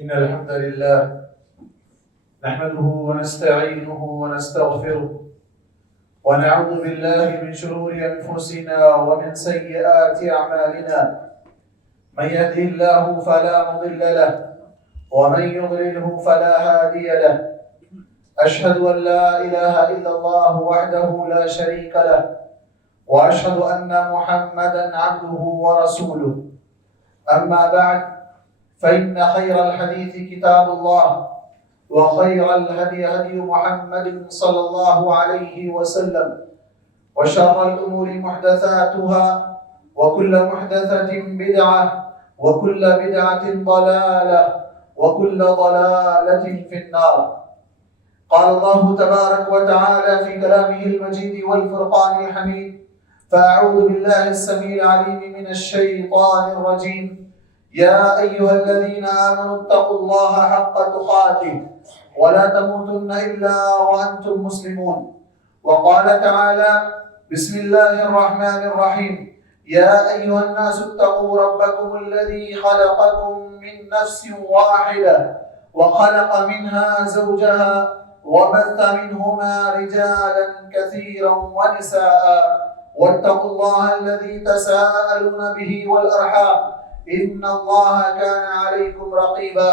إن الحمد لله نحمده ونستعينه ونستغفره ونعوذ بالله من شرور أنفسنا ومن سيئات أعمالنا. من يهده الله فلا مضل له ومن يضلله فلا هادي له. أشهد أن لا إله إلا الله وحده لا شريك له وأشهد أن محمدا عبده ورسوله. أما بعد فإن خير الحديث كتاب الله وخير الهدي هدي محمد صلى الله عليه وسلم وشر الأمور محدثاتها وكل محدثة بدعة وكل بدعة ضلالة وكل ضلالة في النار. قال الله تبارك وتعالى في كلامه المجيد والفرقان الحميد: فأعوذ بالله السميع العليم من الشيطان الرجيم. يا أيها الذين آمنوا اتقوا الله حق تقاته ولا تموتن إلا وأنتم مسلمون. وقال تعالى: بسم الله الرحمن الرحيم. يا أيها الناس اتقوا ربكم الذي خلقكم من نفس واحدة وخلق منها زوجها وبث منهما رجالا كثيرا ونساء واتقوا الله الذي تساءلون به والأرحام إن الله كان عليكم رقيبا.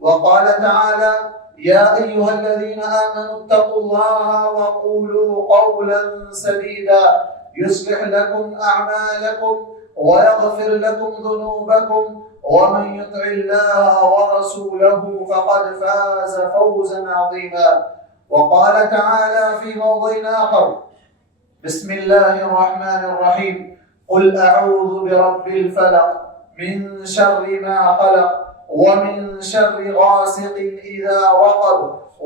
وقال تعالى: يا أيها الذين آمنوا اتقوا الله وقولوا قولا سديدا يصلح لكم أعمالكم ويغفر لكم ذنوبكم ومن يطع الله ورسوله فقد فاز فوزا عظيما. وقال تعالى في موضع آخر: بسم الله الرحمن الرحيم. قل أعوذ برب الفلق من شر ما خلق ومن شر غاسق إذا وقب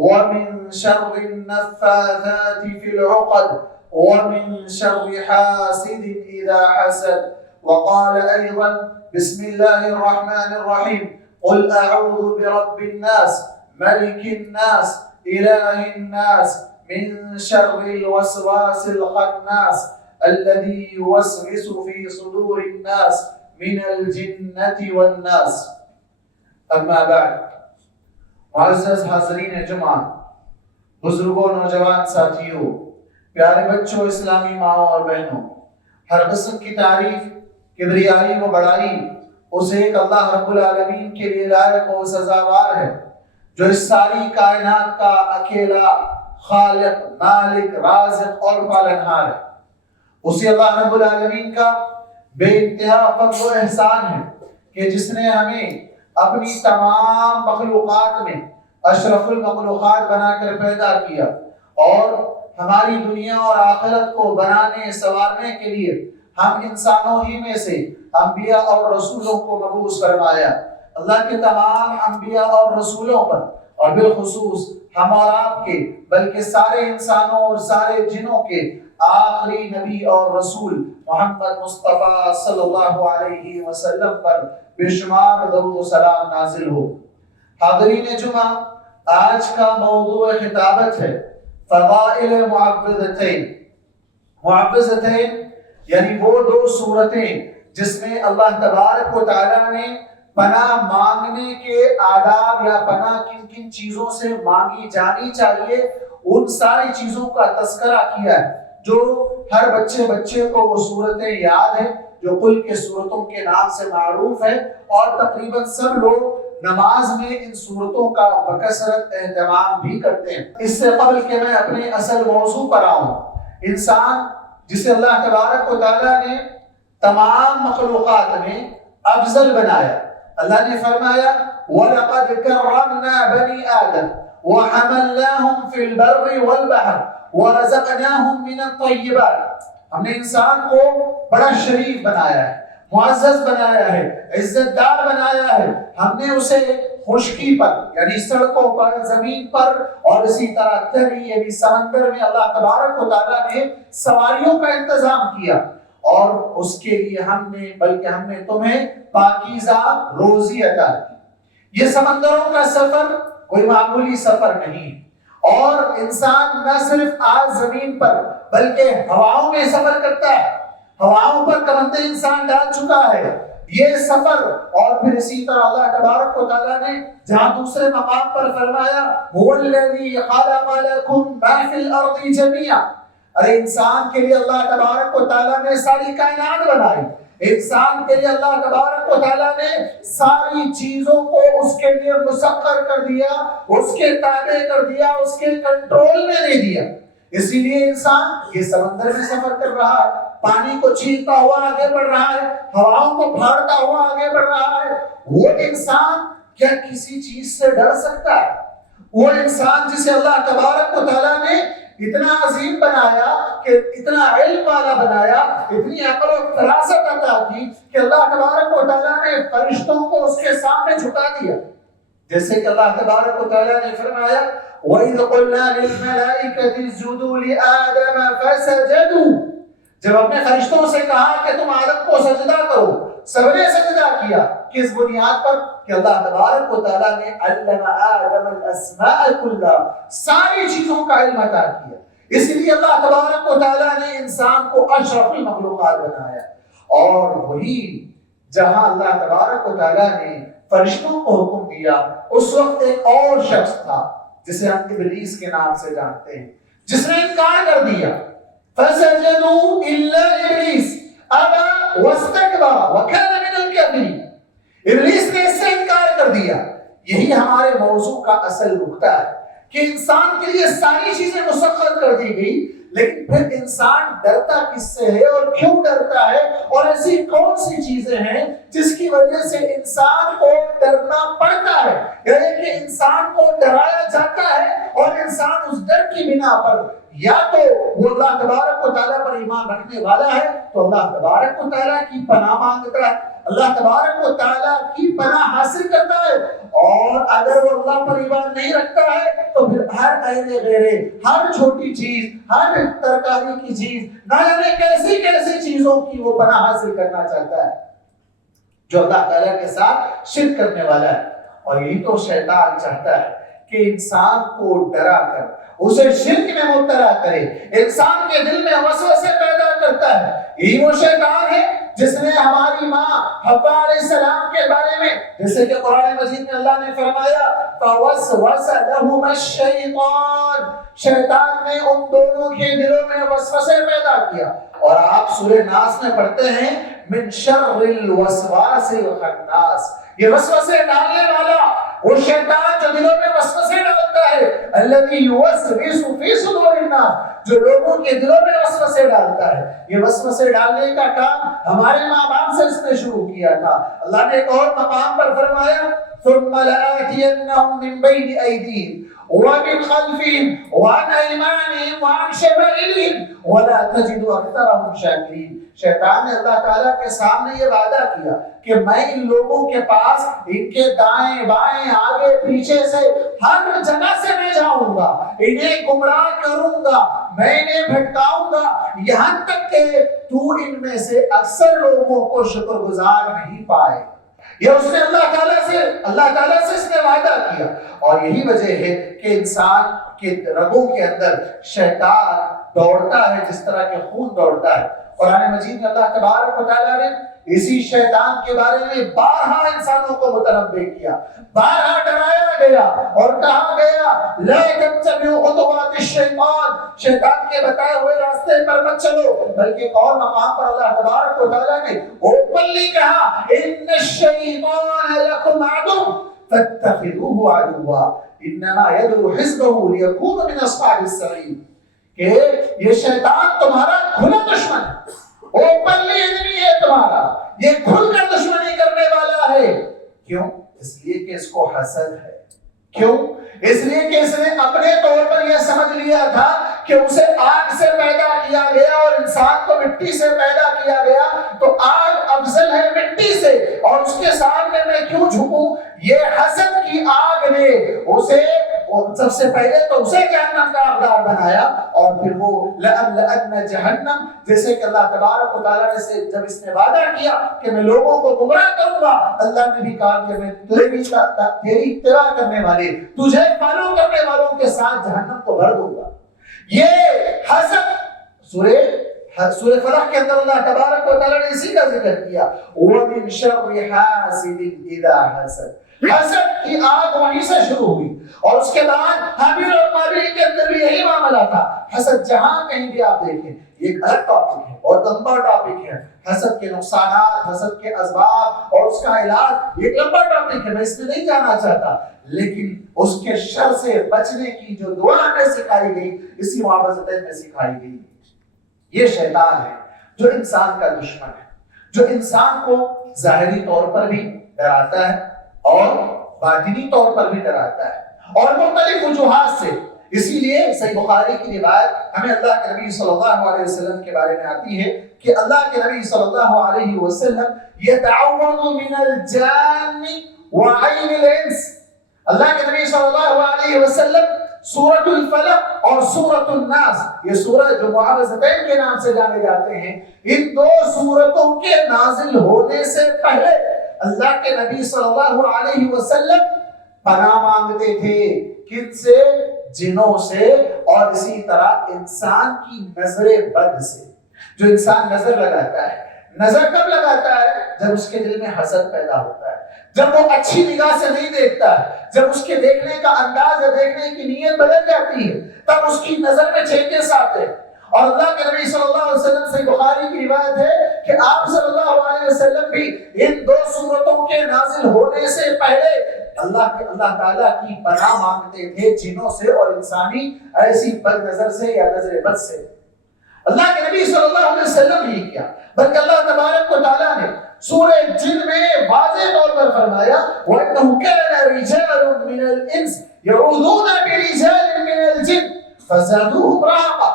ومن شر النفاثات في العقد ومن شر حاسد إذا حسد. وقال أيضا: بسم الله الرحمن الرحيم. قل أعوذ برب الناس ملك الناس إله الناس من شر الوسواس الخناس الذي يوسوس في صدور الناس من الجنة والناس. اما بعد. معزز حاضرین جمعہ، بزرگوں، نوجوان ساتھیوں، پیارے بچوں، اسلامی ماؤں اور بہنوں، ہر قسم کی تعریف، کبریائی و بڑائی اس ایک اللہ رب العالمین کے لیے لائق و سزاوار ہے جو اس ساری کائنات کا اکیلا خالق، مالک، رازق اور پالنہار ہے۔ اسی اللہ رب العالمین کا بے انتہا فضل و احسان ہے کہ جس نے ہمیں اپنی تمام مخلوقات میں اشرف المخلوقات بنا کر پیدا کیا اور ہماری دنیا اور آخرت کو بنانے سنوارنے کے لیے ہم انسانوں ہی میں سے انبیاء اور رسولوں کو مبعوث فرمایا۔ اللہ کے تمام انبیاء اور رسولوں پر اور بالخصوص ہم اور آپ کے بلکہ سارے انسانوں اور سارے جنوں کے آخری نبی اور رسول محمد مصطفیٰ صلی اللہ علیہ وسلم پر بے شمار درود و سلام نازل ہو۔ حاضرین جمعہ، آج کا موضوع خطابت ہے فضائل معوذتین۔ معوذتین یعنی وہ دو صورتیں جس میں اللہ تبارک و تعالیٰ نے پناہ مانگنے کے آداب یا پناہ کن کن چیزوں سے مانگی جانی چاہیے ان ساری چیزوں کا تذکرہ کیا ہے، جو ہر بچے کو وہ صورتیں یاد ہیں جو قل کے صورتوں کے نام سے معروف ہے، اور تقریباً سب لوگ نماز میں ان صورتوں کا بکثرت اہتمام بھی کرتے ہیں۔ اس سے قبل کہ میں اپنے اصل موضوع پر آؤں، انسان جسے اللہ تبارک و تعالیٰ نے تمام مخلوقات میں افضل بنایا، اللہ نے فرمایا: وَلَقَدْ كَرَّمْنَا بَنِي آدَمَ وَحَمَلْنَاهُمْ فِي الْبَرِّ وَالْبَحْرِ وَرَزَقْنَاهُمْ مِنَ الطَّيِّبَاتِ۔ ہم نے انسان کو بڑا شریف بنایا ہے، معزز بنایا ہے، عزت دار بنایا ہے۔ ہم نے اسے خشکی پر یعنی سڑکوں پر، زمین پر، اور اسی طرح تری یعنی سمندر میں اللہ تبارک و تعالیٰ نے سواریوں کا انتظام کیا، اور اس کے لیے ہم نے تمہیں پاکیزہ روزی عطا کی۔ یہ سمندروں کا سفر کوئی معمولی سفر نہیں، اور انسان نہ صرف آج زمین پر بلکہ ہواؤں میں سفر کرتا ہے۔ ہواؤں پر کمندیں انسان ڈال چکا ہے، یہ سفر. اور پھر اسی طرح اللہ تبارک و تعالیٰ نے جہاں دوسرے مقام پر فرمایا هو الذی خلق لکم ما فی الارض جميعا، ارے انسان کے لیے اللہ تبارک و تعالیٰ نے ساری کائنات بنائی. انسان کے لیے اللہ تبارک و تعالیٰ نے ساری چیزوں کو اس کے لیے مسخر کر دیا، اس کے تابع کر دیا، اس کے کنٹرول میں دے دیا. اسی لیے انسان یہ سمندر میں سفر کر رہا ہے، پانی کو چھینتا ہوا آگے بڑھ رہا ہے، ہواؤں کو پھاڑتا ہوا آگے بڑھ رہا ہے. وہ انسان کیا کسی چیز سے ڈر سکتا ہے؟ وہ انسان جسے اللہ تبارک و تعالیٰ نے اتنا عظیم بنایا، کہ اتنا علم والا بنایا، اتنی عقل و فراست عطا کی کہ اللہ تبارک و تعالیٰ نے فرشتوں کو اس کے سامنے جھکا دیا. جیسے کہ اللہ تبارک و تعالیٰ نے فرمایا وَإِذْ قُلْنَا لِلْمَلَائِكَةِ اسْجُدُوا لِآدَمَ فَسَجَدُوا، جب اپنے فرشتوں سے کہا کہ تم آدم کو سجدہ کرو، سب نے سجدہ کیا. کس بنیاد پر؟ کہ اللہ تبارک و تعالیٰ نے علم آدم الاسماء كلها، ساری چیزوں کا علم عطا کیا. اس لیے اللہ تبارک و تعالیٰ نے انسان کو اشرف المخلوقات بنایا. اور وہی جہاں اللہ تبارک و تعالیٰ نے فرشتوں کو حکم دیا، اس وقت ایک اور شخص تھا جسے ہم ابلیس کے نام سے جانتے ہیں، جس نے انکار کر دیا. فسجدوا الا ابلیس ابى واستكبر وكان من الكافرين، ابلیس نے اس سے انکار کر دیا. یہی ہمارے موضوع کا اصل نقطہ ہے کہ انسان کے لیے ساری چیزیں مسخر کر دی گئی، لیکن پھر انسان ڈرتا کس سے ہے اور کیوں ڈرتا ہے، اور ایسی کون سی چیزیں ہیں جس کی وجہ سے انسان کو ڈرنا پڑتا ہے، یعنی کہ انسان کو ڈرایا جاتا ہے اور انسان اس ڈر کی بنا پر یا تو وہ اللہ تبارک و تعالیٰ پر ایمان رکھنے والا ہے تو اللہ تبارک و تعالیٰ کی پناہ مانگتا ہے، اللہ تبارک و تعالیٰ کی پناہ حاصل کرتا ہے، اور اگر وہ اللہ پر ایمان نہیں رکھتا ہے تو پھر ہر ایرے غیرے، ہر چھوٹی چیز، ہر ترکاری کی چیز، نہ جانے کیسی کیسی چیزوں کی وہ پناہ حاصل کرنا چاہتا ہے جو اللہ تعالیٰ کے ساتھ شرک کرنے والا ہے. اور یہی تو شیطان چاہتا ہے کہ انسان کو ڈرا کر اسے شرک میں مبتلا کرے، انسان کے دل میں وسوسے پیدا کرتا ہے. یہی وہ شیطان ہے جس نے ہماری ماں حوا علیہ السلام کے بارے میں، جیسے کہ قرآن مجید میں اللہ نے فرمایا فَوَسْوَسَ لَهُمَا الشَّيْطَانُ، شیطان نے ان دونوں کے دلوں میں وسوسے پیدا کیا. اور آپ سورہ ناس میں پڑھتے ہیں من شر الوسواس الخناس، یہ وسوسے ڈالنے والا وہ شیطان جو دلوں میں وسوسے ڈالتا ہے، الذی یوسوس فی صدور الناس، جو لوگوں کے دلوں میں وسوسے ڈالتا ہے. یہ وسوسے ڈالنے کا کام ہمارے ماں باپ سے اس نے شروع کیا تھا. اللہ نے ایک اور مقام پر فرمایا ثم لآتینہم من بین ایدیہم ومن خلفهم وعن ايمانهم وعن شمائلهم ولا تجد اکثرهم شاکرین. شیطان نے اللہ تعالیٰ کے سامنے یہ وعدہ کیا کہ میں ان لوگوں کے پاس، ان کے دائیں بائیں آگے پیچھے سے ہر جگہ سے میں جاؤں گا، انہیں گمراہ کروں گا، میں انہیں بھٹکاؤں گا، یہاں تک کہ تو ان میں سے اکثر لوگوں کو شکر گزار نہیں پائے. یہ اس نے اللہ تعالیٰ سے اس نے وعدہ کیا. اور یہی وجہ ہے کہ انسان کے رگوں کے اندر شیطان دوڑتا ہے جس طرح کہ خون دوڑتا ہے. قرآن مجید میں اللہ تبارک و تعالیٰ نے اسی شیطان کے بارے میں بارہا انسانوں کو متنبہ کیا، بارہا ڈرایا گیا اور کہا گیا لا تتبعوا خطوات الشیطان، شیطان کے بتائے ہوئے راستے پر مت چلو. بلکہ ایک اور مقام پر اللہ تبارک و تعالیٰ نے اوپنلی کہا ان الشیطان لکم عدو فاتخذوه عدوا انما يدعو حزبه ليكونوا من اصحاب السعیر، کہ یہ شیطان تمہارا کھلا دشمن ہے، اوپنلی انمی ہے تمہارا، یہ کھل کر دشمنی کرنے والا ہے. کیوں؟ اس لیے کہ اس کو حسد ہے. کیوں؟ اس لیے کہ اس نے اپنے طور پر یہ سمجھ لیا تھا کہ اسے آگ سے پیدا کیا گیا اور انسان کو مٹی سے پیدا کیا گیا، تو آگ افضل ہے مٹی سے، اور اس کے سامنے میں کیوں جھکوں. یہ حسد کی آگ نے اسے سب سے پہلے تو اسے جہنم کا حقدار بنایا، اور پھر وہ لَأَمْلَأَنَّ جہنم، جیسے کہ اللہ تبارک و تعالیٰ نے جب اس نے وعدہ کیا کہ میں لوگوں کو گمراہ کروں گا، اللہ نے بھی کہا کہ میں تیری اتباع کرنے والے، تجھے فالو کرنے والوں کے ساتھ جہنم کو بھر دوں گا. یہ حسد سورہ سورہ فلق کے اندر اللہ تبارک و تعالیٰ نے اسی کا ذکر کیا وَمِن شَرِّ حَاسِدٍ إِذَا حَسَدَ، حسد کی آگ وہیں سے شروع ہوئی، اور اس کے بعد حابیل اور قابیل کے اندر بھی یہی معاملہ تھا۔ حسد جہاں کہیں بھی آپ دیکھیں یہ ایک الگ ٹاپک ہے اور لمبا ٹاپک ہے، حسد کے نقصانات، حسد کے اسباب اور اس کا علاج، یہ ایک لمبا ٹاپک ہے، میں اس میں نہیں جانا چاہتا، لیکن اس کے شر سے بچنے کی جو دعا ہمیں سکھائی گئی اسی معاوضتین میں سکھائی گئی۔ یہ شیطان ہے جو انسان کا دشمن ہے، جو انسان کو ظاہری طور پر بھی ڈراتا ہے اور باطنی طور پر بھی ڈراتا ہے اور مختلف وجوہات سے۔ اسی لیے صحیح بخاری کی روایت ہمیں اللہ کے نبی صلی اللہ علیہ وسلم کے بارے میں آتی ہے کہ اللہ کے نبی صلی اللہ علیہ وسلم یتعوذ من الجان وعین الانس، اللہ کے نبی صلی اللہ علیہ وسلم سورۃ الفلق اور سورۃ الناس، یہ سورہ جو معاوضتین کے نام سے جانے جاتے ہیں، ان دو سورتوں کے نازل ہونے سے پہلے اللہ کے نبی صلی اللہ علیہ وسلم پناہ مانگتے تھے، کن سے؟ جنوں سے، اور اسی طرح انسان کی نظر بد سے۔ جو انسان نظر لگاتا ہے، نظر کب لگاتا ہے؟ جب اس کے دل میں حسد پیدا ہوتا ہے، جب وہ اچھی نگاہ سے نہیں دیکھتا ہے، جب اس کے دیکھنے کا انداز یا دیکھنے کی نیت بدل جاتی ہے، تب اس کی نظر میں چینجز آتے ہیں۔ اور اللہ کے نبی صلی اللہ علیہ وسلم سے بخاری کی روایت ہے کہ آپ صلی اللہ علیہ وسلم بھی ان دو سورتوں کے نازل ہونے سے پہلے اللہ تعالیٰ کی پناہ مانگتے تھے جنوں سے اور انسانی ایسی بد نظر سے یا نظر بد سے۔ اللہ کے نبی صلی اللہ علیہ وسلم ہی کیا بلکہ اللہ تبارک و تعالیٰ نے سورہ جن میں واضح طور پر فرمایا وَإِنَّهُ كَانَ رِجَالٌ مِّنَ الْإِنسِ يَعُوذُونَ بِرِجَالٍ مِّنَ الْجِنِّ فَزَادُوهُمْ رَهَقًا۔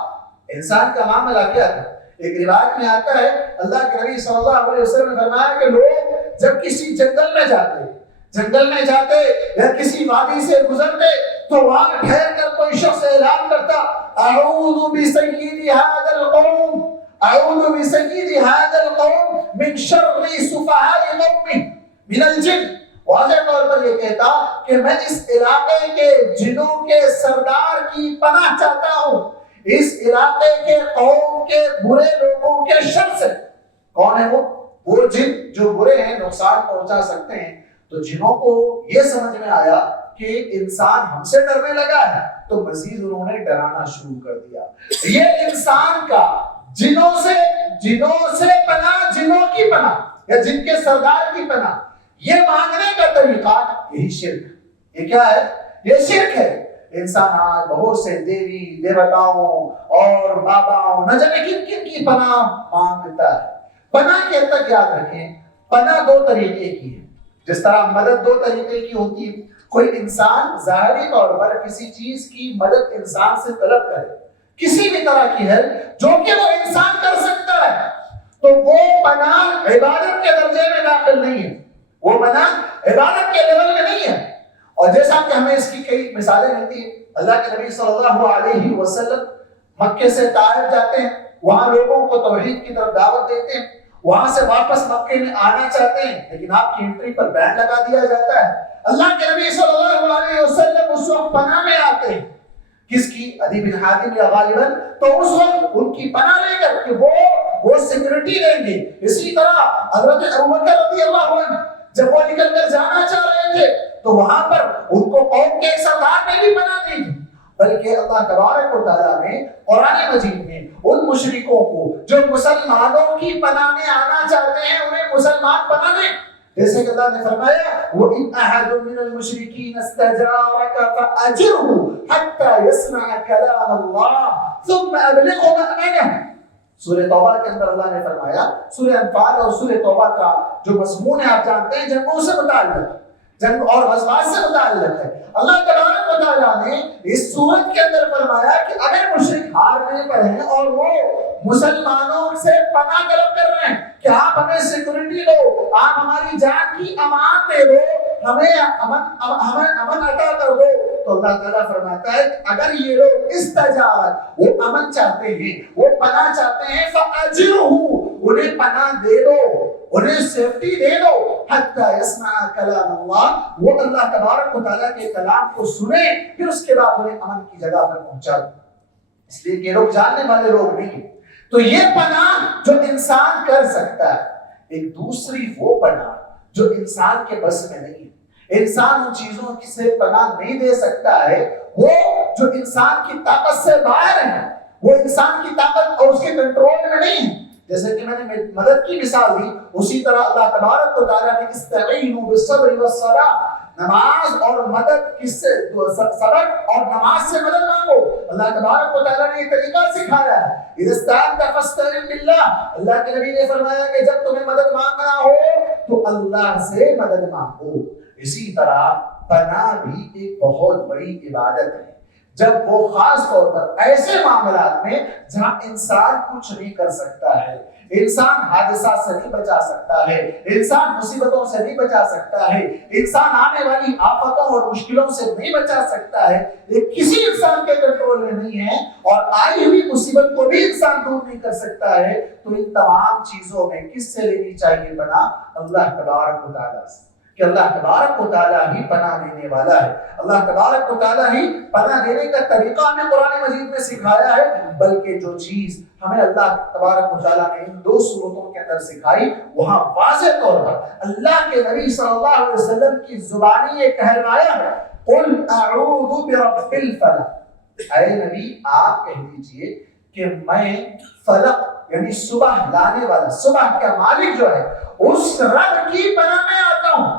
انسان کا معاملہ کیا تھا؟ ایک روایت میں آتا ہے اللہ کے نبی صلی اللہ علیہ وسلم نے فرمایا کہ لوگ جب کسی جنگل میں جاتے یا کسی وادی سے گزرتے تو وہاں ٹھہر کر کوئی شخص اعلان کرتا اعوذ بسید هذا القوم، اعوذ بسید هذا القوم من شر سفهاء قومه من الجن، واضح طور پر یہ کہتا کہ میں اس علاقے کے جنوں کے سردار کی پناہ چاہتا ہوں، اس علاقے کے قوم کے برے لوگوں کے شر سے۔ کون ہے وہ جن جو برے ہیں، نقصان پہنچا سکتے ہیں۔ تو جنوں کو یہ سمجھ میں آیا کہ انسان ہم سے ڈرنے لگا ہے تو مزید انہوں نے ڈرانا شروع کر دیا۔ یہ انسان کا جنوں سے پناہ، جنوں کی پناہ یا جن کے سردار کی پناہ، یہ مانگنے کا طریقہ یہی شرک ہے۔ یہ کیا ہے؟ یہ شرک ہے۔ انسان آج بہت سے دیوی دیوتاؤں اور باباؤں نہ جانے کن کن کی پناہ مانگتا ہے۔ پناہ کے تک یاد رکھیں، پناہ دو طریقے کی ہے۔ جس طرح مدد دو طریقے کی ہوتی ہے، کوئی انسان ظاہری طور پر کسی چیز کی مدد انسان سے طلب کرے، کسی بھی طرح کی ہے جو کہ وہ انسان کر سکتا ہے، تو وہ پناہ عبادت کے درجے میں داخل نہیں ہے، وہ پناہ عبادت کے لیول میں نہیں ہے۔ اور جیسا کہ ہمیں اس کی کئی مثالیں ملتی ہیں، اللہ کے نبی صلی اللہ علیہ وسلم مکے سے طائف جاتے ہیں، وہاں لوگوں کو توحید کی طرف دعوت دیتے ہیں، وہاں سے واپس مکے میں آنا چاہتے ہیں لیکن آپ کی انٹری پر بین لگا دیا جاتا ہے۔ اللہ کے نبی صلی اللہ علیہ وسلم اس وقت پناہ میں آتے ہیں، کس کی؟ عدی بن حاتم یا غالباً، تو اس وقت ان کی پناہ لے کر کہ وہ سیکورٹی دیں گے۔ اسی طرح حضرت ابوبکر رضی اللہ عنہ جب وہ نکل کر جانا چاہ رہے تھے تو وہاں پر ان کو قوم کے ایک سردار نے بھی پناہ دی تھی، بلکہ اللہ تبارک و تعالیٰ نے قرآن مجید میں ان مشرکوں کو جو مسلمانوں کی پناہ میں آنا چاہتے ہیں انہیں مسلمان پناہ دیں، جیسے کہ اللہ نے فرمایا وَإِنْ أَحَدٌ مِّنَ الْمُشْرِكِينَ اسْتَجَارَكَ فَأَجِرْهُ حَتَّى يَسْمَعَ كَلَامَ اللَّهِ ثُمَّ أَبْلِغْهُ مَأْمَنَهُ۔ سورہ توبہ کے اندر اللہ نے فرمایا، سورہ انفال اور سورہ توبہ کا جو مضمون ہے آپ جانتے ہیں، جنگوں سے متعلق، جنگ اور غزوات سے متعلق ہے۔ اللہ تبارک و تعالیٰ نے اس سورت کے اندر فرمایا کہ اگر مشرک ہارنے پر ہیں اور وہ مسلمانوں سے پناہ طلب کر رہے ہیں کہ آپ ہمیں سیکورٹی دو، آپ ہماری جان کی امان دے دو، ہمیں امن عطا کر دو، تو اللہ تعالیٰ فرماتا ہے کہ اگر یہ لوگ استجارت، وہ امن چاہتے ہیں، وہ پناہ چاہتے ہیں، فَأَجِرْهُ، انہیں پناہ دے دو، انہیں سیفٹی دے دو، حتی یسمع کلام اللہ، وہ اللہ تبارک و تعالیٰ کے کلام کو سنے، پھر اس کے بعد انہیں امن کی جگہ پر پہنچا دو۔ اس لیے کہ لوگ جاننے والے لوگ نہیں ہیں۔ تو یہ پناہ جو انسان کر سکتا ہے. ایک دوسری وہ پناہ جو انسان کے بس میں نہیں ہے، انسان ان چیزوں سے پناہ نہیں دے سکتا ہے، وہ جو انسان کی طاقت سے باہر ہے، وہ انسان کی طاقت اور اس کے کنٹرول میں نہیں ہے. جیسے کہ میں نے مدد کی مثال دی، اسی طرح اللہ تبارک و تعالیٰ نے استعینوا بالصبر والصلاۃ، نماز اور مدد کس سے؟ صبر اور نماز سے مدد مانگو. اللہ تبارک و تعالیٰ نے یہ طریقہ سکھایا ہے. اذا استعنت فاستعن باللہ، اللہ کے نبی نے فرمایا کہ جب تمہیں مدد مانگنا ہو تو اللہ سے مدد مانگو. اسی طرح پناہ بھی ایک بہت بڑی عبادت ہے، جب وہ خاص طور پر ایسے معاملات میں جہاں انسان کچھ نہیں کر سکتا ہے، انسان حادثات سے نہیں بچا سکتا ہے، انسان مصیبتوں سے نہیں بچا سکتا ہے، انسان آنے والی آفتوں اور مشکلوں سے نہیں بچا سکتا ہے، یہ کسی انسان کے کنٹرول میں نہیں ہے، اور آئی ہوئی مصیبت کو بھی انسان دور نہیں کر سکتا ہے. تو ان تمام چیزوں میں کس سے لینی چاہیے پناہ؟ اللہ تبارک و تعالیٰ سے، کہ اللہ تبارک و تعالیٰ ہی پناہ دینے والا ہے. اللہ تبارک و تعالیٰ ہی پناہ دینے کا طریقہ ہمیں قرآن مجید میں سکھایا ہے، بلکہ جو چیز ہمیں اللہ تبارک و تعالیٰ نے ان دو صورتوں کے اندر سکھائی، وہاں واضح طور پر اللہ کے نبی صلی اللہ علیہ وسلم کی زبانی یہ کہلوایا ہے، قل اعوذ برب الفلق. اے نبی آپ کہہ دیجئے کہ میں فلق یعنی صبح لانے والا، صبح کا مالک جو ہے، اس رب کی پناہ میں آتا ہوں.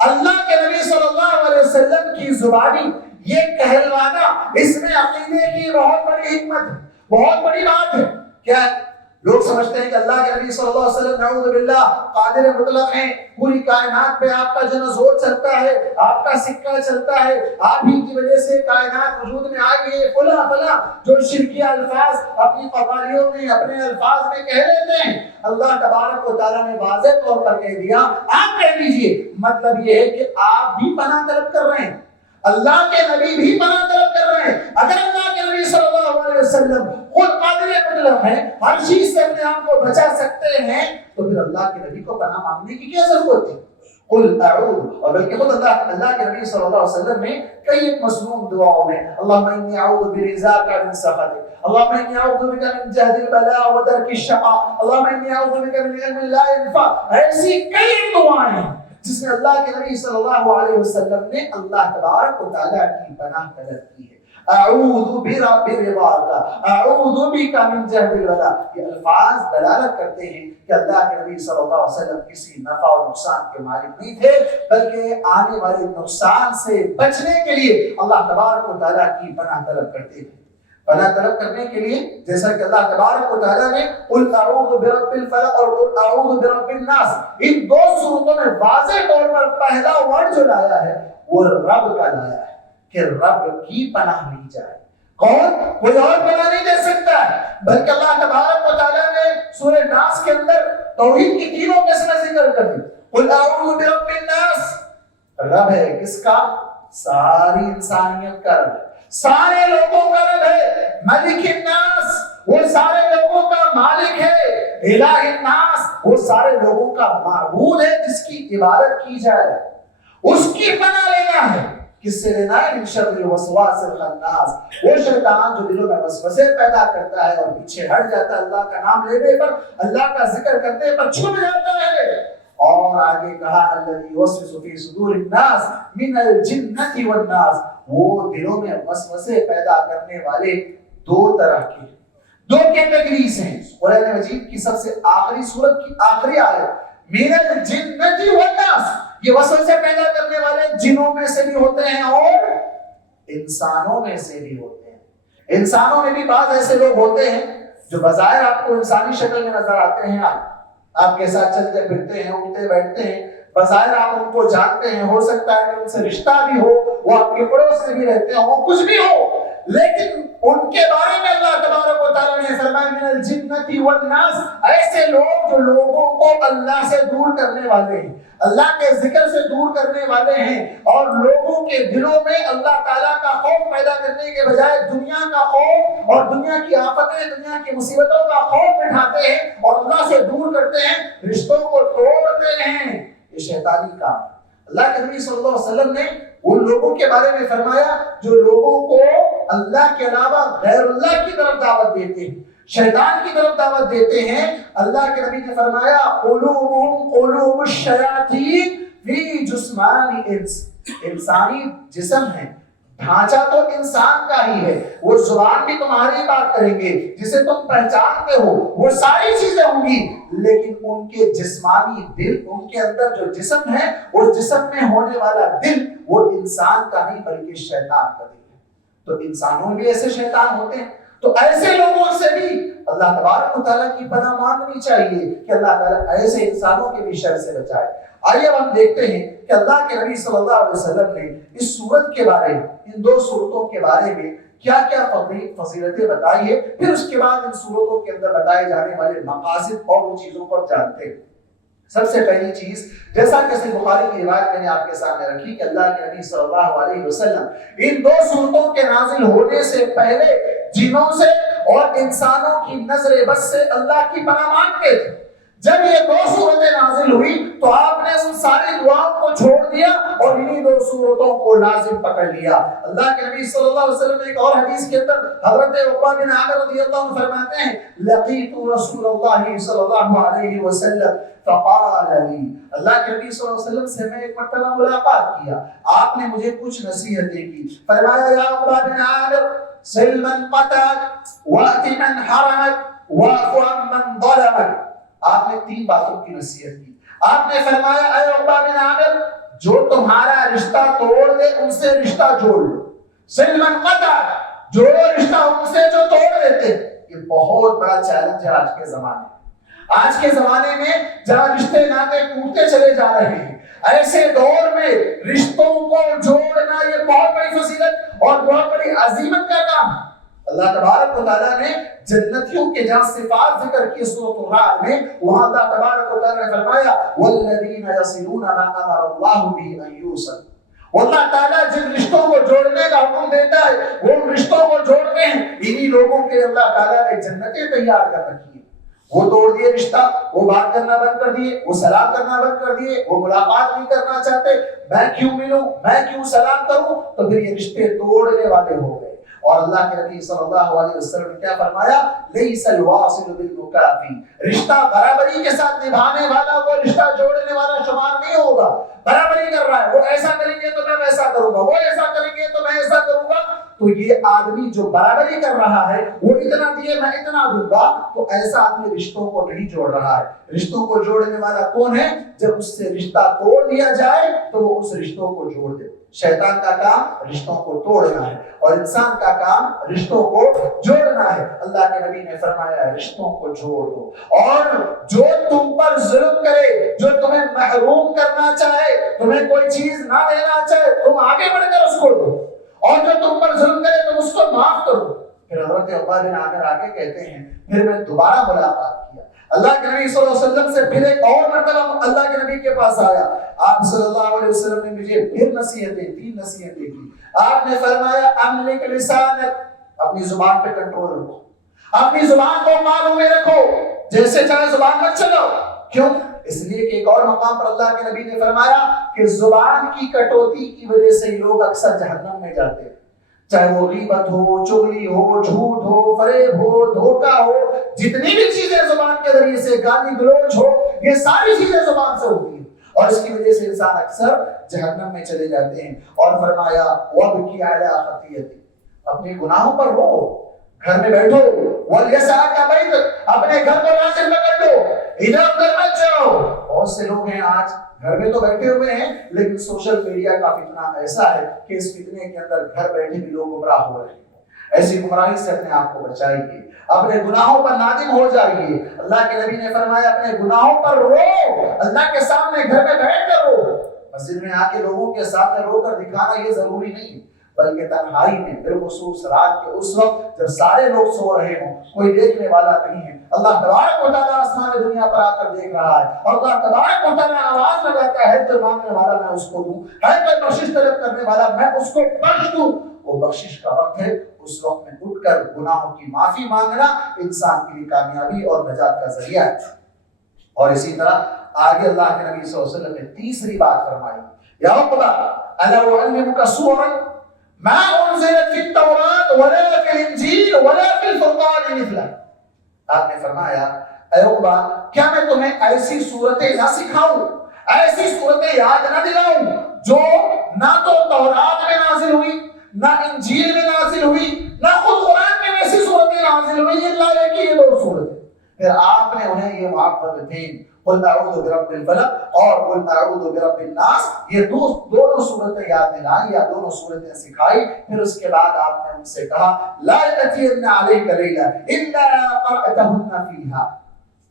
اللہ کے نبی صلی اللہ علیہ وسلم کی زبانی یہ کہلوانا، اس میں عقیدے کی بہت بڑی حکمت ہے، بہت بڑی بات ہے. کیا ہے؟ لوگ سمجھتے ہیں کہ اللہ کے نبی صلی اللہ علیہ وسلم نعوذ باللہ قادر مطلق ہیں، پوری کائنات پہ آپ کا جو زور چلتا ہے، آپ کا سکہ چلتا ہے، آپ ہی کی وجہ سے کائنات وجود میں آئی ہے، فلاں فلاں جو شرکیہ الفاظ اپنی قوالیوں میں، اپنے الفاظ میں کہہ لیتے ہیں. اللہ تبارک و تعالیٰ نے واضح طور پر کہہ دیا، آپ کہہ دیجئے. مطلب یہ ہے کہ آپ بھی پناہ طلب کر رہے ہیں، اللہ کے نبی بھی پناہ طلب کر رہے ہیں. اگر اللہ کے نبی صلی اللہ علیہ وسلم خود قادر مطلق ہے، ہر چیز سے اپنے آپ کو بچا سکتے ہیں، تو پھر اللہ کے نبی کو پناہ مانگنے کی کیا ضرورت تھی؟ قل اعوذ. اور بلکہ خود اللہ کے نبی صلی اللہ علیہ وسلم نے کئی مصنون دعاؤں میں اللہم انی اعوذ برضاک من سخطک، اللہم انی اعوذ بک من جہد البلاء و درک الشقاء، اللہم انی اعوذ بک من علم لا ينفع، ایسی کئی دعائیں ہیں جس میں اللہ کے نبی صلی اللہ علیہ وسلم نے اللہ تبارک و تعالیٰ کی پناہ طلب کی ہے. اعوذ برب رضاک، اعوذ بک من جہد البلاء. یہ الفاظ دلالت کرتے ہیں کہ اللہ کے نبی صلی اللہ علیہ وسلم کسی نفع و نقصان کے مالک نہیں تھے، بلکہ آنے والے نقصان سے بچنے کے لیے اللہ تبارک و تعالیٰ کی پناہ طلب کرتے تھے. پناہ طلب کرنے کے لیے جیسا کہ اللہ تبارک و تعالیٰ نے قل اعوذ برب الفلق اور قل اعوذ برب الناس، ان دو صورتوں میں واضح طور پر پہلا ورڈ جو لایا ہے وہ رب کا لایا ہے، کہ رب کی پناہ لی جائے. کون؟ کوئی اور پناہ نہیں دے سکتا ہے، بلکہ اللہ تبارک و تعالیٰ نے سورہ ناس کے اندر توحید کی تینوں قسمیں ذکر کر دی. قل اعوذ برب الناس، رب ہے کس کا؟ ساری انسانیت کا رب ہے، سارے لوگوں کا رب ہے. ملک الناس، وہ سارے لوگوں کا مالک ہے. الہ الناس، وہ سارے لوگوں کا معبود ہے جس کی عبادت کی جائے. اس کی پناہ لینا ہے. کس سے لینا ہے؟ من شر الوسواس الخناس، وہ شیطان جو دلوں میں وسوسے پیدا کرتا ہے اور پیچھے ہٹ جاتا ہے، اللہ کا نام لینے پر، اللہ کا ذکر کرنے پر چھپ جاتا ہے. اور آگے کہا الذی یوسوس فی صدور الناس من الجنۃ والناس، وہ دلوں میں وسوسے پیدا کرنے والے دو طرح کے، دو کیٹیگریز ہیں. قرآن مجید کی سب سے آخری سورت کی آخری آیت من الجنۃ والناس، یہ وسوسے پیدا کرنے والے جنوں میں سے بھی ہوتے ہیں اور انسانوں میں سے بھی ہوتے ہیں. انسانوں میں بھی بعض ایسے لوگ ہوتے ہیں جو بظاہر آپ کو انسانی شکل میں نظر آتے ہیں، آپ کے ساتھ چلتے پھرتے ہیں، اٹھتے بیٹھتے ہیں، بظاہر آپ ان کو جانتے ہیں، ہو سکتا ہے کہ ان سے رشتہ بھی ہو، وہ آپ کے پڑوس میں بھی رہتے ہوں، کچھ بھی ہو، لیکن ان کے بارے میں اللہ تبارک و تعالیٰ نے فرمایا من الجنۃ والناس، ایسے لوگ جو لوگوں کو اللہ سے دور کرنے والے ہیں، اللہ کے ذکر سے دور کرنے والے ہیں، اور لوگوں کے دلوں میں اللہ تعالیٰ کا خوف پیدا کرنے کے بجائے دنیا کا خوف اور دنیا کی آفتیں، دنیا کی مصیبتوں کا خوف بٹھاتے ہیں اور اللہ سے دور کرتے ہیں، رشتوں کو توڑتے ہیں. یہ شیطانی کام. اللہ کے نبی صلی اللہ علیہ وسلم نے ان لوگوں کے بارے میں فرمایا جو لوگوں کو اللہ کے علاوہ غیر اللہ کی طرف دعوت دیتے ہیں، شیطان کی طرف دعوت دیتے ہیں. اللہ کے نبی نے فرمایا قلوبہم قلوب الشیاطین فی جسمان انس. انسانی جسم ہے، ڈھانچہ تو انسان کا ہی ہے، وہ زبان بھی تمہاری بات کریں گے، جسے تم پہچانتے ہو، وہ ساری چیزیں ہوں گی، لیکن ان کے جسمانی دل، ان کے اندر جو جسم ہے، اس جسم میں ہونے والا دل وہ انسان کا نہیں بلکہ شیطان کا دل ہے. تو انسانوں بھی ایسے شیطان ہوتے ہیں. تو ایسے لوگوں سے بھی اللہ تبارک و تعالیٰ کی پناہ مانگنی چاہیے کہ اللہ تعالیٰ ایسے انسانوں کے بھی شر سے بچائے. آئیے ہم دیکھتے ہیں کہ اللہ کے نبی صلی اللہ علیہ وسلم نے اس سورت کے بارے میں، ان دو سورتوں کے بارے میں کیا کیا فضیلتیں بتائی ہے، پھر اس کے بعد ان سورتوں کے اندر بتائے جانے والے مقاصد اور ان چیزوں کو جانتے ہیں. سب سے پہلی چیز، جیسا کہ صحیح بخاری کی روایت میں نے آپ کے سامنے رکھی کہ اللہ کے نبی صلی اللہ علیہ وسلم ان دو سورتوں کے نازل ہونے سے پہلے جنوں سے اور انسانوں کی نظر بس سے اللہ کی پناہ مانگتے تھے. جب یہ دو صورتیں نازل ہوئی تو آپ نے ان ساری دعاؤں کو چھوڑ دیا اور انہی دو صورتوں کو لازم پکڑ لیا. اللہ کے نبی صلی اللہ علیہ وسلم نے ایک اور حدیث کے اندر حضرت عقبہ بن عامر رضی اللہ عنہ فرماتے ہیں لقیت رسول اللہ صلی اللہ علیہ وسلم فقال لی، اللہ کے نبی صلی اللہ علیہ وسلم سے میں ایک مرتبہ ملاقات کیا، آپ نے مجھے کچھ نصیحتیں کی. فرمایا یا عقبہ بن عامر سل من قطعک وأت من حرمک واعف عمن ظلمک. آپ نے تین باتوں کی نصیحت کی. آپ نے فرمایا اے عقبہ بن عامر، جو تمہارا رشتہ توڑ دے ان سے رشتہ جوڑ لو. سل من قطع، جو رشتہ ان سے جو توڑ دیتے. یہ بہت بڑا چیلنج ہے آج کے زمانے میں. آج کے زمانے میں جہاں رشتے ناطے ٹوٹتے چلے جا رہے ہیں، ایسے دور میں رشتوں کو جوڑنا یہ بہت بڑی فضیلت اور بہت بڑی عظیمت کا کام ہے. اللہ تبارک و تعالیٰ نے جنتیوں کے جہاں صفات ذکر کی سورۃ الرعد میں، وہاں اللہ تبارک و تعالیٰ نے فرمایا والذین یصلون ما امر اللہ به ان یوصل. اللہ تعالیٰ جن رشتوں کو جوڑنے کا حکم دیتا ہے وہ ان رشتوں کو جوڑتے ہیں. انہی لوگوں کے اللہ تعالیٰ نے جنتیں تیار کر رکھی ہیں. وہ توڑ دیے رشتہ، وہ بات کرنا بند کر دیے، وہ سلام کرنا بند کر دیے، وہ ملاقات نہیں کرنا چاہتے. میں کیوں ملوں، میں کیوں سلام کروں، تو پھر یہ رشتے توڑنے والے ہو گئے. اور اللہ کے نبی صلی اللہ علیہ وسلم نے کیا فرمایا لیس الواصل بالمکافی، رشتہ برابری کے ساتھ نبھانے والا وہ رشتہ جوڑنے والا شمار نہیں ہوگا. برابری کر رہا ہے، وہ ایسا کریں گے تو میں ویسا کروں گا، وہ ایسا کریں گے تو میں ایسا کروں گا. تو یہ آدمی جو برابری کر رہا ہے وہ اتنا دیے میں اتنا دوں گا، تو ایسا آدمی رشتوں کو نہیں جوڑ رہا ہے. رشتوں کو جوڑنے والا کون ہے؟ جب اس سے رشتہ توڑ دیا جائے تو وہ اس رشتوں کو جوڑ دے. شیطان کا کام رشتوں کو توڑنا ہے اور انسان کا کام رشتوں کو جوڑنا ہے. اللہ کے نبی نے فرمایا رشتوں کو جوڑ دو، اور جو تم پر ظلم کرے، جو تمہیں محروم کرنا چاہے، تمہیں کوئی چیز نہ دینا چاہے، تم آگے بڑھ کر اس کو دو، اور جو تم پر ظلم کرے تم اس کو معاف کرو. پھر حضرت عقبہ بن عامر آگے کہتے ہیں پھر میں دوبارہ ملاقات کیا. اللہ کے نبی صلی اللہ علیہ وسلم سے پھر ایک اور مرتبہ اللہ کے نبی کے پاس آیا. آپ صلی اللہ علیہ وسلم نے مجھے پھر تین نصیحتیں کی. آپ نے فرمایا املک لسانک، اپنی زبان پہ کنٹرول رکھو، اپنی زبان کو قابو میں رکھو، جیسے چاہے زبان مت چلاؤ. کیوں؟ اس لیے کہ ایک اور مقام پر اللہ کے نبی نے فرمایا کہ زبان کی کٹوتی کی وجہ سے لوگ اکثر جہنم میں جاتے ہیں. چاہے وہ غیبت ہو، چغلی ہو، جھوٹ ہو، فریب ہو، دھوکہ ہو، جتنی بھی چیزیں زبان کے ذریعے سے، گالی گلوچ ہو، یہ ساری چیزیں زبان سے ہوتی ہیں اور اس کی وجہ سے انسان اکثر جہنم میں چلے جاتے ہیں. اور فرمایا وَابْكِ عَلَىٰ خَطِيئَتِكَ، اپنے گناہوں پر رو، گھر میں بیٹھو، وَلْيَسْعَكَ بَيْتَكَ، اپنے گھر کو ناصر پکڑ لو، ادھر ادھر مت جاؤ. بہت سے لوگ ہیں آج گھر میں تو بیٹھے ہوئے ہیں لیکن سوشل میڈیا کا فتنہ ایسا ہے کہ اس فتنے کے اندر گھر بیٹھے بھی لوگ گمراہ ہو رہے ہیں. ایسی گمراہی سے اپنے آپ کو بچائیے، اپنے گناہوں پر نادم ہو جائیے. اللہ کے نبی نے فرمایا اپنے گناہوں پر رو، اللہ کے سامنے گھر میں بیٹھ کر رو. مسجد میں آ کے لوگوں کے سامنے رو کر دکھانا یہ ضروری نہیں، بلکہ تنہائی میں، بالخصوص رات کے اس وقت جب سارے لوگ سو رہے ہوں، کوئی دیکھنے والا نہیں ہے، اللہ تبارک و تعالیٰ آسمان دنیا پر آ کر دیکھ رہا ہے اور اللہ تبارک و تعالیٰ آواز لگاتا ہے تو مانگنے والا میں اس کو دوں، ہے کوئی بخشش طلب کرنے والا میں اس کو بخش دوں. وہ بخشش کا وقت ہے، اس وقت میں اٹھ کر گناہوں کی معافی مانگنا انسان کے لیے کامیابی اور نجات کا ذریعہ ہے. اور اسی طرح آگے اللہ کے نبی صلی اللہ علیہ وسلم نے تیسری بات فرمائی یا عقبہ الا اعلمک سورا ما انزلت فی التوراۃ ولا فی الانجیل ولا فی الفرقان مثلہ. آپ نے فرمایا اے عقبہ کیا میں تمہیں ایسی صورتیں نہ سکھاؤں، ایسی صورتیں یاد نہ دلاؤں جو نہ تو تورات میں نازل ہوئی، نہ انجیل میں نازل ہوئی، نہ خود قرآن میں ویسی صورتیں نازل ہوئی اللہ یہ کہ یہ دو صورتیں۔ پھر آپ نے انہیں یہ معوذتین قل اعوذ برب الفلق اور قل اعوذ برب الناس یہ دونوں صورتیں یاد دلائی یا دونوں صورتیں سکھائی۔ پھر اس کے بعد آپ نے ان سے کہا لا یأتین علیک لیلہ الا قرأتہن فیہا،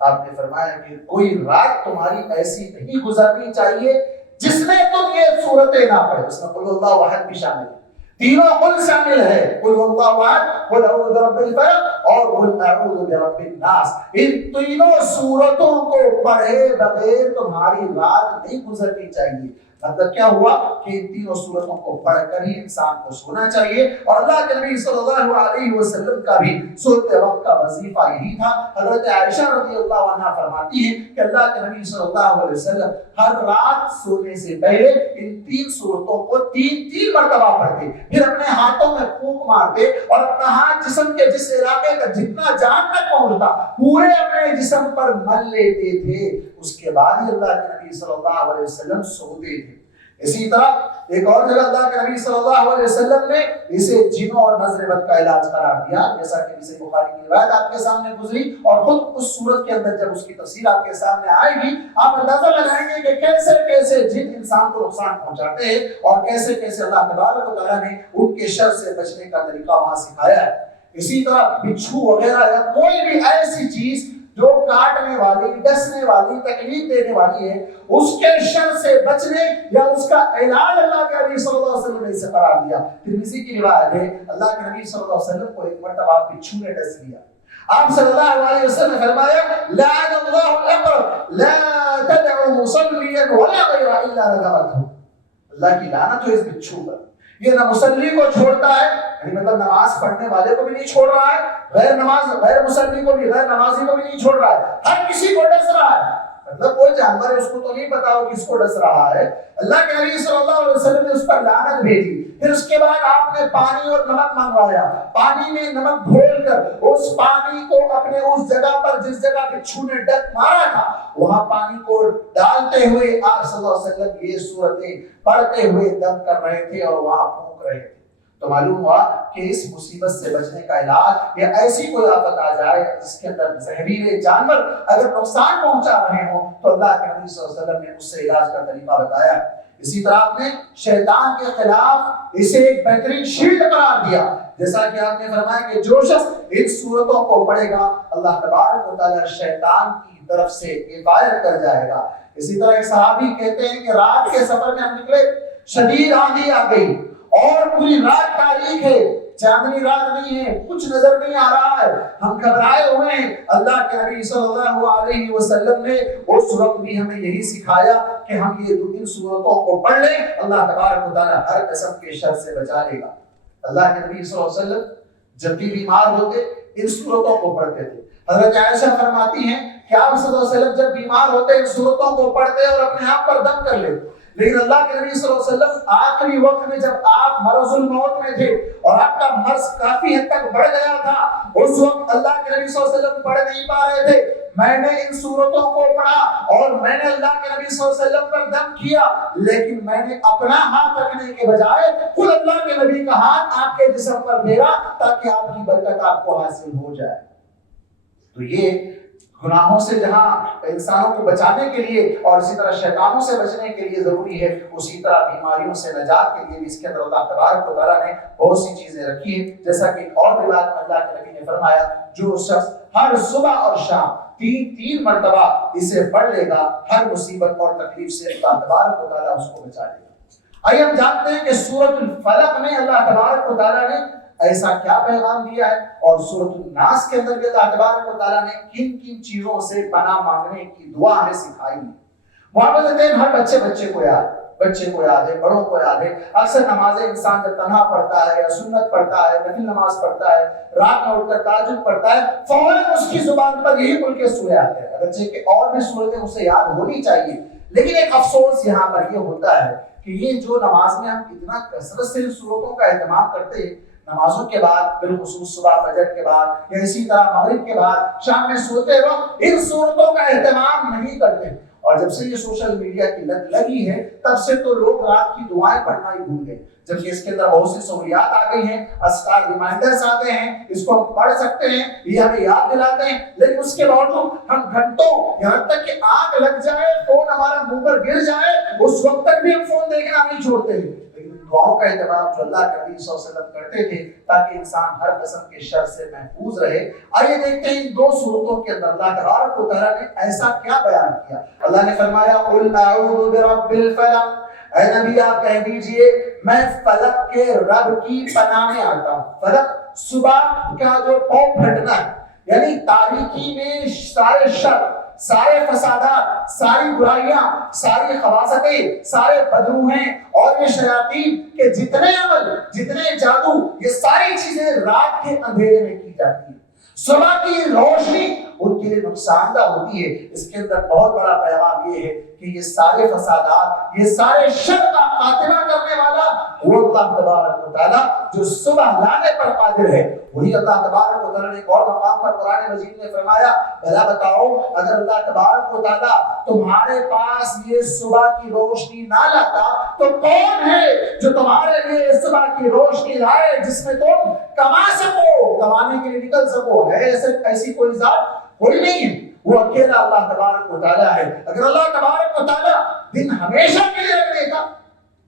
آپ نے فرمایا کہ کوئی رات تمہاری ایسی نہیں گزرنی چاہیے جس میں تم یہ صورتیں نہ پڑھے۔ اس میں قل اللہ احد بھی شامل ہے، تینوں قل شامل ہے، قل اللہ احد، قل اعوذ برب الفلق اور قل اعوذ برب الناس۔ ان تینوں صورتوں کو پڑھے بغیر تمہاری رات نہیں گزرنی چاہیے۔ مطلب کیا ہوا کہ ان تینوں صورتوں کو پڑھ کر ہی انسان کو سونا چاہیے۔ اور اللہ کے نبی صلی اللہ علیہ وسلم کا بھی سوتے وقت کا وظیفہ یہی تھا۔ حضرت عائشہ رضی اللہ عنہا فرماتی ہے کہ اللہ کے نبی صلی اللہ علیہ وسلم ہر رات سونے سے پہلے ان تین صورتوں کو تین مرتبہ پڑھتے، پھر اپنے ہاتھوں میں پھونک مارتے اور اپنا ہاتھ جسم کے جس علاقے کا جتنا جان تک پہنچتا پورے اپنے جسم پر مل لیتے تھے۔ اس کے بعد ہی اللہ کے نبی صلی اللہ علیہ وسلم سوتے تھے۔ اسی طرح ایک اور جگہ اللہ کے نبی صلی اللہ علیہ وسلم نے اسے جنوں اور نظر بد کا علاج قرار دیا، جیسا کہ صحیح بخاری کی روایت آپ کے سامنے گزری، اور خود اس صورت کے اندر جب اس کی تفصیل آپ کے سامنے آئے گی آپ اندازہ لگائیں گے کہ کیسے کیسے جن انسان کو نقصان پہنچاتے ہیں اور کیسے کیسے اللہ تبارک و تعالیٰ نے ان کے شر سے بچنے کا طریقہ وہاں سکھایا ہے۔ اسی طرح بچھو وغیرہ یا کوئی بھی ایسی چیز جو کاٹنے والی، ڈسنے والی، تکلیف دینے والی ہے، اس کے شر سے بچنے یا اس کا علاج اللہ کے نبی صلی اللہ علیہ وسلم نے اسے قرار دیا۔ ترمذی کی روایت ہے اللہ کے نبی صلی اللہ علیہ وسلم کو ایک مرتبہ بچھو نے ڈس لیا، آپ صلی اللہ علیہ وسلم نے فرمایا لعن اللہ العقرب لا تدعوا مصلیا ولا غیر الا رجمته، اللہ کی لعنت ہو اس بچھو پر، یہ نہ مصلی کو چھوڑتا ہے، یعنی مطلب نماز پڑھنے والے کو بھی نہیں چھوڑ رہا ہے، غیر مصلی کو بھی، غیر نمازی کو بھی نہیں چھوڑ رہا ہے، ہر کسی کو ڈس رہا ہے۔ مطلب کوئی جانور ہے اس کو تو نہیں پتا ہو کس کو ڈس رہا ہے، اللہ کے نبی صلی اللہ علیہ وسلم نے اس پر لعنت بھیجی۔ پھر اس کے بعد آپ نے پانی اور نمک منگوایا، پانی میں نمک گھول کر اس پانی کو اپنے اس جگہ پر جس جگہ بچھو نے ڈک مارا تھا وہاں پانی کو ڈالتے ہوئے آپ صلی اللہ علیہ وسلم یہ صورتیں پڑھتے ہوئے دم کر رہے تھے اور وہاں پھونک رہے تھے۔ تو معلوم ہوا کہ اس مصیبت سے بچنے کا علاج یا ایسی کوئی آفت آ جائے جس کے اندر زہریلے جانور اگر نقصان پہنچا رہے ہوں تو اللہ کے نبی صلی اللہ علیہ وسلم نے اس سے علاج کا طریقہ بتایا۔ اسی طرح آپ نے شیطان کے خلاف اسے ایک بہترین شیلڈ قرار دیا، جیسا کہ آپ نے فرمایا کہ جو شخص ان صورتوں کو پڑھے گا اللہ تبارک و تعالیٰ شیطان کی طرف سے حفاظت کر جائے گا۔ اسی طرح ایک صحابی کہتے ہیں کہ رات کے سفر میں ہم نکلے، شدید آندھی آ گئی اور پوری رات تاریک ہے، چاندنی رات نہیں ہے، کچھ نظر نہیں آ رہا ہے، ہم گھبرائے ہوئے ہیں۔ اللہ کے نبی صلی اللہ علیہ وسلم نے اس وقت بھی ہمیں یہی سکھایا کہ ہم یہ دو تین صورتوں کو پڑھ لیں، اللہ تبارک و تعالیٰ ہر قسم کے شر سے بچا لے گا۔ اللہ کے نبی صلی اللہ علیہ وسلم جب بھی بیمار ہوتے ان صورتوں کو پڑھتے تھے۔ حضرت عائشہ فرماتی ہیں کہ آپ صلی اللہ علیہ وسلم جب بیمار ہوتے ان صورتوں کو پڑھتے اور اپنے آپ پر دم کر لیتے، لیکن اللہ کے نبی صلی اللہ علیہ وسلم آخری وقت میں جب آپ مرض الموت میں تھے اور آپ کا مرض کافی حد تک بڑھ گیا تھا، اس وقت اللہ کے نبی صلی اللہ علیہ وسلم پڑھ نہیں پا رہے تھے، میں نے ان صورتوں کو پڑھا اور میں نے اللہ کے نبی صلی اللہ علیہ وسلم پر دم کیا، لیکن میں نے اپنا ہاتھ رکھنے کے بجائے خود اللہ کے نبی کا ہاتھ آپ کے جسم پر پھیرا تاکہ آپ کی برکت آپ کو حاصل ہو جائے۔ تو یہ گناہوں سے جہاں انسانوں کو بچانے کے لیے اور اسی طرح شیطانوں سے بچنے کے لیے ضروری ہے، اسی طرح بیماریوں سے نجات کے لیے بھی اس کے اندر اللہ تبارک و تعالیٰ نے بہت سی چیزیں رکھی ہیں، جیسا کہ ایک اور روایت میں اللہ کے نبی نے فرمایا جو شخص ہر صبح اور شام تین مرتبہ اسے پڑھ لے گا ہر مصیبت اور تکلیف سے اللہ تبارک و تعالیٰ اس کو بچا لے گا۔ آئیے ہم جانتے ہیں کہ سورۃ الفلق میں اللہ تبارک و تعالیٰ نے ایسا کیا پیغام دیا ہے اور سورۃ الناس کے اندر بھی اللہ تبارک و تعالیٰ نے کن کن چیزوں سے پناہ مانگنے کی دعا ہمیں سکھائی ہے۔ معوذتین ہر بچے کو یاد ہے، بڑوں کو یاد ہے۔ اکثر نمازیں انسان جب تنہا پڑھتا ہے یا سنت پڑھتا ہے، نفل نماز پڑھتا ہے، رات میں اٹھ کر تہجد پڑھتا ہے، فوراً اس کی زبان پر یہی کل کے سورے آتے ہیں، اگرچہ کہ اور بھی صورتیں اسے یاد ہونی چاہیے، لیکن ایک افسوس یہاں پر یہ ہوتا ہے کہ یہ جو نماز میں ہم اتنا کثرت سے ان صورتوں کا اہتمام کرتے ہیں، نمازوں کے بعد، بالخصوص صبح فجر کے بعد یا اسی طرح مغرب کے بعد شام میں سوتے وقت ان صورتوں کا اہتمام نہیں کرتے. اور جب سے یہ سوشل میڈیا کی لت لگی ہے تب سے تو لوگ رات کی دعائیں پڑھنا ہی بھول گئے، جبکہ اس کے اندر بہت سی سہولیات آ گئی ہیں، اذکار ریمائنڈرز آ گئے ہیں، اس کو ہم پڑھ سکتے ہیں، یہ ہمیں یاد دلاتے ہیں. لیکن اس کے باوجود ہم گھنٹوں، یہاں تک کہ آنکھ لگ جائے، فون ہمارا منہ پر گر جائے، اس وقت تک بھی ہم فون دیکھنا نہیں چھوڑتے. دعاؤں کا اہتمام جو اللہ کے نبی صلی اللہ علیہ وسلم کرتے تھے تاکہ انسان ہر قسم کے شر سے محفوظ رہے. آئیے دیکھتے ہیں ان دو صورتوں کے اندر اللہ تبارک و تعالیٰ نے ایسا کیا بیان کیا. اللہ نے فرمایا قل اعوذ برب الفلق، اے نبی آپ کہہ دیجئے میں فلق کے رب کی پناہ میں آتا ہوں. فلق صبح کا جو پاؤں پھٹنا ہے، یعنی تاریکی میں سارے شر، سارے فسادات، ساری برائیاں، ساری خباثتیں، سارے بدروہیں اور یہ شیاطین کے جتنے عمل، جتنے جادو، یہ ساری چیزیں رات کے اندھیرے میں کی جاتی ہیں. صبح کی روشنی ان کے لیے نقصان دہ ہوتی ہے. اس کے اندر بہت بڑا پیغام یہ ہے کہ یہ سارے فسادات، یہ سارے شر کا خاتمہ کرنے والا وہ اللہ تبارک و تعالیٰ جو صبح لانے پر قادر ہے. وہی اللہ تبارک و تعالیٰ نے ایک اور مقام پر قرآن مجید میں فرمایا بھلا بتاؤ اگر اللہ تبارک و تعالیٰ تمہارے پاس یہ صبح کی روشنی نہ لاتا تو کون ہے جو تمہارے لیے صبح کی روشنی لائے جس میں تم کما سکو، کمانے کے لیے نکل سکو؟ ہے ایسی کوئی ذات؟ کوئی نہیں ہے. وہ اکیلا اللہ تبارک و تعالیٰ ہے. اگر اللہ تبارک و تعالیٰ دن ہمیشہ کے لیے رکھ دیتا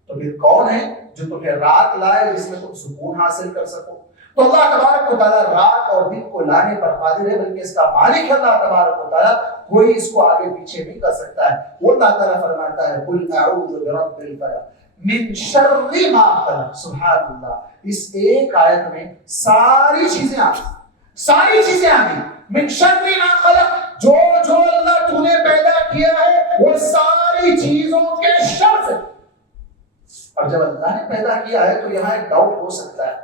تو پھر کون ہے جو تمہیں رات لائے جس میں تم سکون حاصل کر سکو؟ تو اللہ تبارک و تعالیٰ رات اور دن کو لانے پر قادر ہے، بلکہ اس کا مالک اللہ تبارک و تعالیٰ، کوئی اس کو آگے پیچھے نہیں کر سکتا ہے. وہ اللہ تعالیٰ فرماتا ہے قل اعوذ برب الفلق من شر ما خلق. سبحان اللہ، اس ایک آیت میں ساری چیزیں آ گئی، ساری چیزیں آ گئی. من شر ما خلق، جو اللہ تو نے پیدا کیا ہے وہ ساری چیزوں کے شر سے. اور جب اللہ نے پیدا کیا ہے تو یہاں ایک ڈاؤٹ ہو سکتا ہے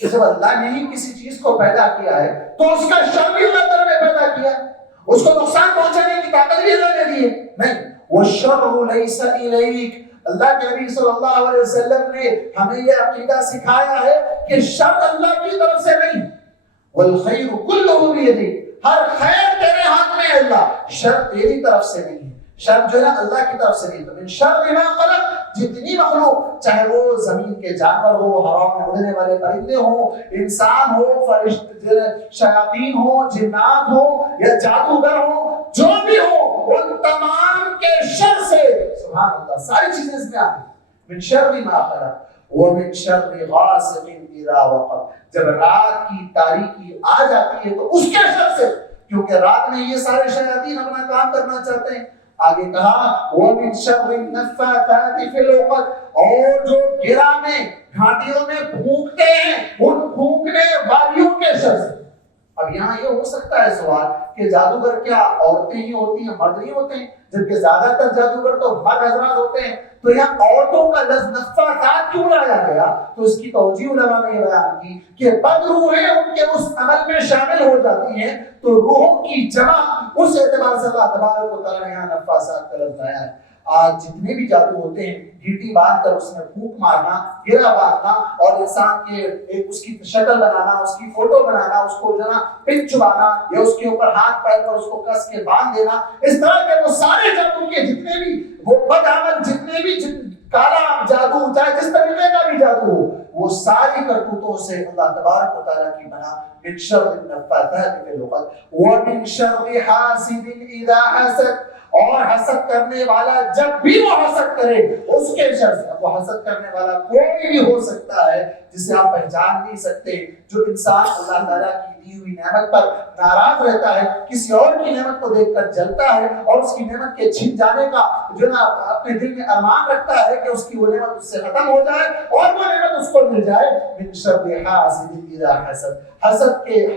کہ جب اللہ نے ہی کسی چیز کو پیدا کیا ہے تو اس کا شر بھی اللہ تعالیٰ نے پیدا کیا ہے، اس کو نقصان پہنچانے کی طاقت بھی اللہ نے دی ہے. نہیں، وَالشَّرُّ لَيْسَ إِلَيْكَ. اللہ کے نبی صلی اللہ علیہ وسلم نے ہمیں یہ عقیدہ سکھایا ہے کہ شر اللہ کی طرف سے نہیں. وَالْخَيْرُ كُلُّهُ بِيَدِكَ. ہر خیر تیرے ہاتھ میں ہے اللہ، شر تیری طرف سے نہیں ہے. شر جو ہے نا اللہ کی طرف سے نہیں. تو من شر ما خلق، جتنی مخلوق، چاہے وہ زمین کے جانور ہو، ہوا میں اڑنے والے پرندے ہوں، انسان ہو، فرشتے، شیاطین ہو، جنات ہو یا جادوگر ہو، جو بھی ہو، ان تمام کے شر سے. سبحان اللہ، ساری چیزیں اس میں آتی. من شر ما خلق ومن شر غاسق اذا وقب. جب رات کی تاریکی آ جاتی ہے تو اس کے شر سے، کیونکہ رات میں یہ سارے شیاطین اپنا کام کرنا چاہتے ہیں. آگے کہا وَمِن شَرِّ النَّفَّاثَاتِ فِي الْعُقَدِ، اور جو گرہ میں، گھاٹیوں میں پھونکتے ہیں ان پھونکنے والیوں کے شر سے. اب یہاں یہ ہو سکتا ہے سوال کہ جادوگر کیا عورتیں ہی ہوتی ہیں، مرد نہیں ہوتے ہیں؟ جبکہ زیادہ تر جادوگر تو مرد حضرات ہوتے ہیں. تو یہاں عورتوں کا لفظ نفاثات کیوں لایا گیا؟ تو اس کی توجیہ علماء نے یہ بیان کی کہ بد روحیں ان کے اس عمل میں شامل ہو جاتی ہیں، تو روحوں کی جمع اس اعتبار سے اللہ تبارک و تعالیٰ نے یہاں نفاثات کا لفظ لایا ہے. آج جتنے بھی جادو ہوتے ہیں، گھیٹی باندھ کر اس میں پھونک مارنا، گرہ باندھنا اور انسان کے ایک اس کی شکل بنانا، اس کی فوٹو بنانا، اس کو جو نا پن چبانا یا اس کے اوپر ہاتھ پیر پر اس کو کس کے باندھ دینا، اس طرح کے وہ سارے جادو کے جتنے بھی وہ بد عمل، جتنے بھی کالا جادو، چاہے جس طریقے کا بھی جادو ہو، وہ ساری کرتوتوں سے اللہ تبارک و تعالیٰ کی بنا. من شر النفاثات فی العقد ومن شر حاسد اذا حسد، اور حسد کرنے والا جب بھی وہ حسد کرے اس کے شر سے. وہ حسد کرنے والا کوئی بھی ہو سکتا ہے جسے آپ پہچان نہیں سکتے. جو انسان اللہ تعالیٰ کی دی ہوئی نعمت پر ناراض رہتا ہے، کسی اور کی نعمت کو دیکھ کر جلتا ہے اور اس کی نعمت کے چھن جانے کا جو نا اپنے دل میں ارمان رکھتا ہے کہ اس کی وہ نعمت اس سے ختم ہو جائے اور وہ نعمت اس کو مل جائے. من شر حاسد اذا حسد،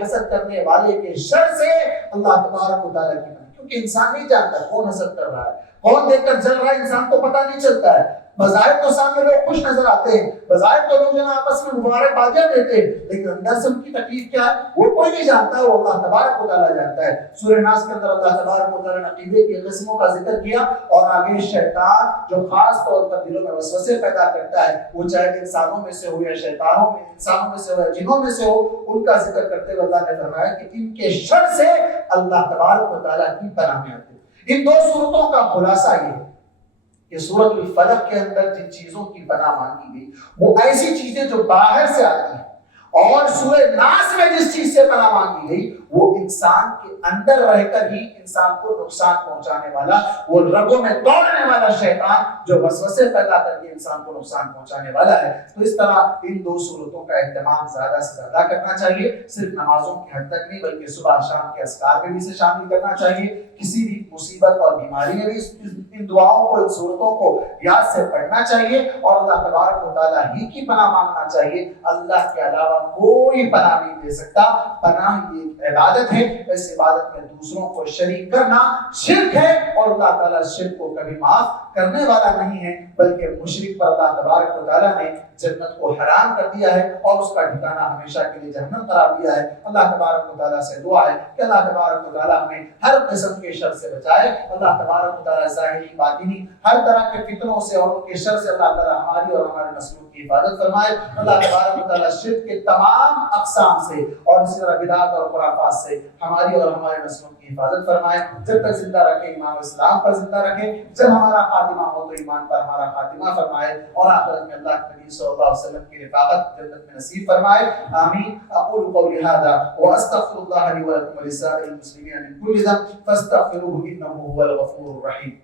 حسد کرنے والے کے شر سے اللہ تبارک و تعالیٰ کی. کیونکہ انسان نہیں جانتا کون حسد کر رہا ہے، کون دیکھ کر جل رہا ہے، انسان کو پتہ نہیں چلتا ہے. بظاہر تو سامنے لوگ خوش نظر آتے ہیں، بظاہر تو لوگ آپس میں مبارکبادیاں دیتے ہیں، لیکن اندر سے ان کی تکلیف کیا ہے وہ کوئی نہیں جانتا ہے، وہ اللہ تبارک و تعالیٰ جانتا ہے۔ سورہ ناس کے اندر اللہ تبارک و تعالیٰ نے عقیدے کی قسموں کا ذکر کیا، اور آگے شیطان جو خاص طور پر دلوں میں وسوسے پیدا کرتا ہے، وہ چاہے انسانوں میں سے ہو یا شیطانوں میں، انسانوں میں سے ہو یا جنوں میں سے ہو، ان کا ذکر کرتے ہوئے اللہ نے فرمایا کہ ان کے شر سے اللہ تبارک و تعالیٰ کی پناہ میں آتے ہیں۔ ان دو صورتوں کا خلاصہ یہ ہے کہ سورۃ الفلق کے اندر جن چیزوں کی پناہ مانگی گئی وہ ایسی چیزیں جو باہر سے آتی ہیں، اور سورہ ناس میں جس چیز سے پناہ مانگی گئی وہ انسان کے اندر رہ کر ہی انسان کو نقصان پہنچانے والا، وہ رگوں میں دوڑنے والا شیطان جو وسوسے پیدا کر کے انسان کو نقصان پہنچانے والا ہے۔ تو اس طرح ان دو صورتوں کا اہتمام زیادہ سے زیادہ کرنا چاہیے، صرف نمازوں کی حد تک نہیں بلکہ صبح شام کے اذکار میں بھی اسے شامل کرنا چاہیے۔ کسی بھی مصیبت اور بیماری میں بھی ان دعاؤں کو، ان صورتوں کو یاد سے پڑھنا چاہیے، اور اللہ تبارک و تعالیٰ ہی کی پناہ مانگنا چاہیے۔ اللہ کے علاوہ کوئی پناہ نہیں دے سکتا۔ پناہ یہ عبادت ہے، اس عبادت میں دوسروں کو شریک کرنا شرک ہے، اور اللہ تعالیٰ شرک کو کبھی معاف کرنے والا نہیں ہے، بلکہ مشرک پر اللہ تبارک و تعالیٰ نے جنت کو حرام کر دیا ہے اور اس کا ٹھکانہ ہمیشہ کے لیے جہنم قرار دیا ہے۔ اللہ تبارک و تعالیٰ سے دعا ہے کہ اللہ تبارک و تعالیٰ ہمیں ہر قسم کے شر سے بچائے۔ اللہ تبارک و تعالیٰ ظاہری باطنی ہر طرح کے فتنوں سے اور ان کے شر سے اللہ تعالیٰ ہماری اور ہمارے نسلوں کی حفاظت فرمائے۔ اللہ تبارک و تعالیٰ شرک کے تمام اقسام سے اور اسی طرح بدعات اور خرافات سے ہماری اور ہمارے نسلوں کی حفاظت فرمائے۔ جب تک زندہ رکھے ایمان و اسلام پر زندہ رکھے، جب ہمارا خاتمہ ہو تو ایمان پر ہمارا خاتمہ فرمائے، اور آخرت میں اللہ کے نبی صلی اللہ علیہ وسلم کی رفاقت جنت میں نصیب فرمائے۔ آمین۔ اقول قولی هذا واستغفر الله لي ولكم ولسائر المسلمين من كل ذنب فاستغفروه انه هو الغفور الرحيم۔